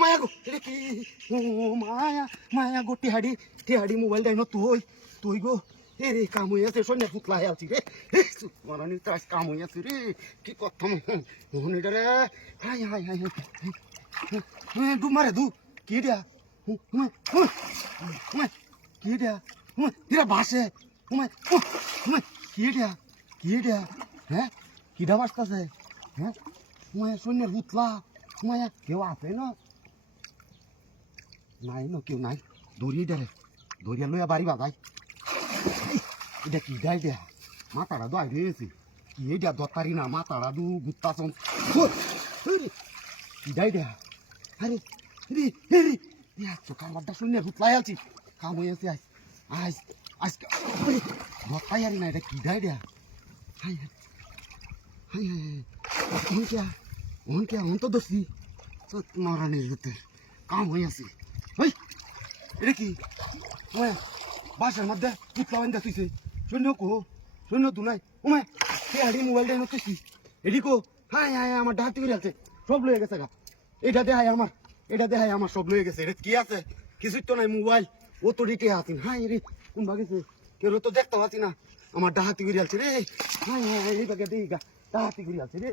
মায়া গো এটা কি ও মায়া মায়া গো টিহাড়ি মোবাইল দেয় না তুই গো এ রে কাম হয়ে আছে সন্ধ্যা ফুটলা হয়ে আছি রে মারানি তাস কাম হয়ে আছে রে কি কথা মোহন এটা রে হাই হাই হাই হাই ডুব মারে দু কি দিয়া কি দিয়া এরা বাসে কি দিয়া হ্যাঁ কিডা বাসতাছে হ্যাঁ সন্ধ্যের ফুটলা কেউ আছে না নাই না কেউ নাই দড়িয়া লইয়া বাড়ি বাজাই এটা কি দেয় দেয়া মাথাটা দোয়াই রয়েছে কি এটা দরকারি না মাথাটা দু গুত্তাছন কি দেয় দেয়া আরে রে রে কামারটা শুনে হুতলাই আছি কাম হয়ে আছে আজ আজকে দরকারি আরি না এটা কি দেয় দেয়া high high high high on তো দোষী মারানির হতে কাম হয়ে আছে ওই এটা কি বাসার মধ্যে পুতলা বান্ধা তুইছে শূন্য তু নাই ওমায় হাড়ি মোবাইল দেয় তুইছি এডি কো হাই হাই আমার ডাহাতি করে আছে সব লয়ে গেছে গা এটা দেখায় আমার সব লয়ে গেছে এটা কি আছে কিছুই তো নাই মোবাইল ও তো রিটে আছেন হাই রে কোন ভাগেছে কেউ তো দেখতে পাচ্ছি না আমার ডাহাতি করে আছে রে হাই হাই এই ভাগে দেই গা ডাহাতি করে আছে রে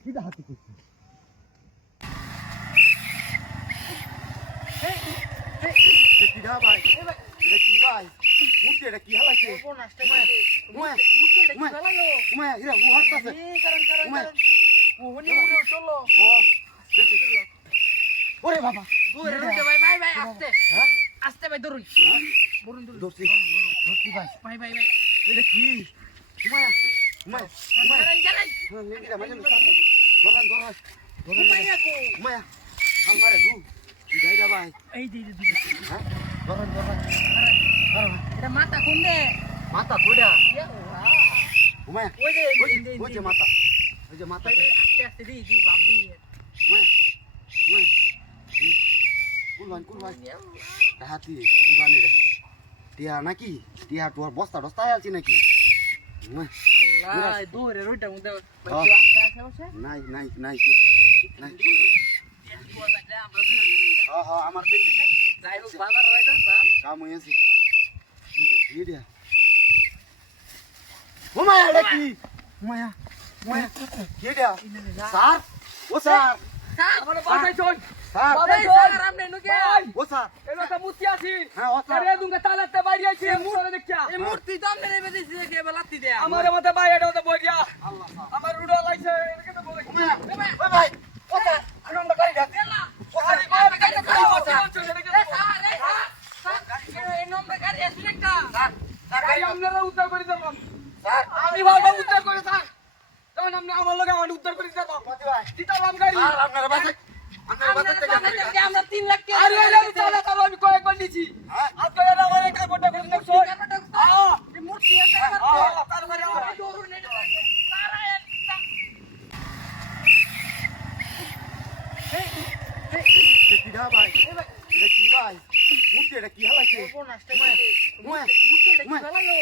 কি ডাহাতি করছে কিডা ভাই এটা কি ভাই মুটে এটা কি হালাইছে ও নষ্ট করে মুটে এটা কি হালালো এরা ও হাতছে ওহনি চলো ওরে বাবা ওরে ভাই আস্তে আস্তে ভাই দরুন দরছি ভাই এটা কি মায়া আমারে দু যাইরা ভাই এই দি হ্যাঁ ধরন এটা মাথা কোনে মাথা কোডা ওমায়া ওই যে মাথা আস্তে আস্তে দি বাপ দি ওমায়া কুলবান হাতি দিবানি রে টিয়া নাকি টিয়া তোর বস্তা আলছি নাকি আল্লাহ দূরে রইটা মুদে নাই আমার যাই হোক বাজার হয়ে যাচ্ছে কাম হয়েছে মায়া কি দিয়া স্যার ও স্যার আমার বাসায় চল স্যার আপনি নুকে ও স্যার এলাকা মুতি আছি হ্যাঁ ও স্যার রে দুঙ্গা তালাতে বাইরে আছি মূর্তি দেখিয়া এই মূর্তি তো আমনে রে বেদিছি কে লাত্তি দেয়া আমারে মতে ভাই এটা তো বইয়া আল্লাহ আমার রুডো লাইছে এটাকে তো বলে ওই ভাই ও স্যার আনন্দ করি দে ও স্যার এই নম্বর গাড়ি আছে একটা স্যার গাড়ি আপনারা উদ্ধার করে দেব স্যার আমি ভালো উদ্ধার করে স্যার তখন আপনি আমার লগে আমার উদ্ধার করে দেব ভাই দিতাম গাড়ি আর আপনারা বাসে আমরা 3 লাখ টাকা আরে আমি কয়েকবার নিছি আজকে আমার একটা গোটা করে দেখছো এই মূর্তি আছে তারপরে আমার দৌড় নেই কিডা ভাই এটা কি ভাই মূর্তি এটা কি হালাইছে ও নষ্ট করে মূর্তি এটা কি হালালো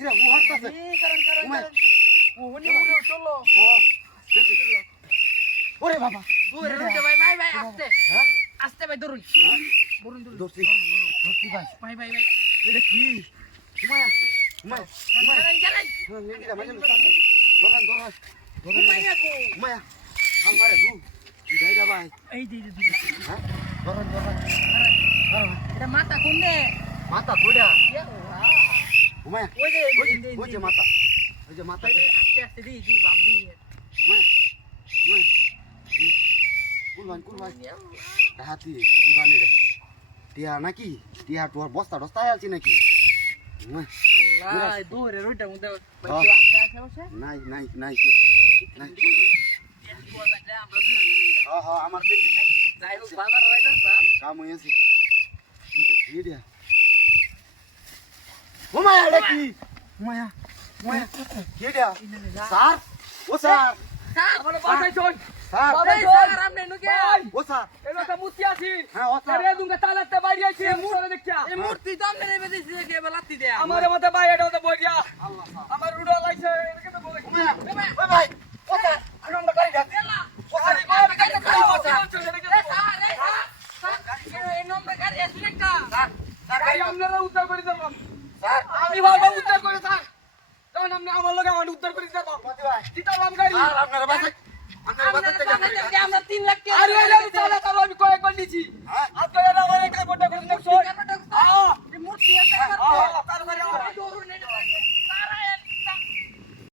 এরা ও হাতছে ওহনি চলো ওরে বাবা ওরে ভাই আস্তে আস্তে ভাই দরুন দরছি ভাই এটা কি মায়া আমারে দু যাইরা ভাই এই দি হ্যাঁ ধরন এটা মাথা কোনে মাথা কোডা ওমায়া ওই যে মাথা আস্তে আস্তে দি বাপ দি কুলবান হাতি দিবানি রে টিয়া নাকি টিয়া তোর বস্তা আলছি নাকি আল্লাহ দূরে রইটা মুদে নাই আমার যাই হোক বাজার হয়ে যাচ্ছে কাম হয়েছে ওমায়া এটা কি মায়া কি দিয়া স্যার ও স্যার আমার বাসায় চল স্যার আপনি নুকে ও স্যার এলাকা মুতি আছি হ্যাঁ ও স্যার রে দুঙ্গা তালাতে বাইরে আছি মূর্তি দেখিয়া এই মূর্তি তো আমনে রে বেদিছি কে লাত্তি দেয়া আমারে মতে ভাই এটা তো বইয়া আল্লাহ আমার রুডো লাইছে এটাকে তো বলে ওই ভাই ও স্যার আনন্দ করি দে ও স্যার গাড়ি আপনারা উদ্ধার করে দেবেন স্যার আমি ভালো উদ্ধার করে স্যার তখন আপনি আমার লোক আমার উদ্ধার করে দেবেন দিতাম গাড়ি আর আপনারা বাসায় আপনারা বাসায় থেকে আমরা 3 লাখ টাকা আরে আমি চালা চালা আমি কয়েকবার নিছি হ্যাঁ? আজকে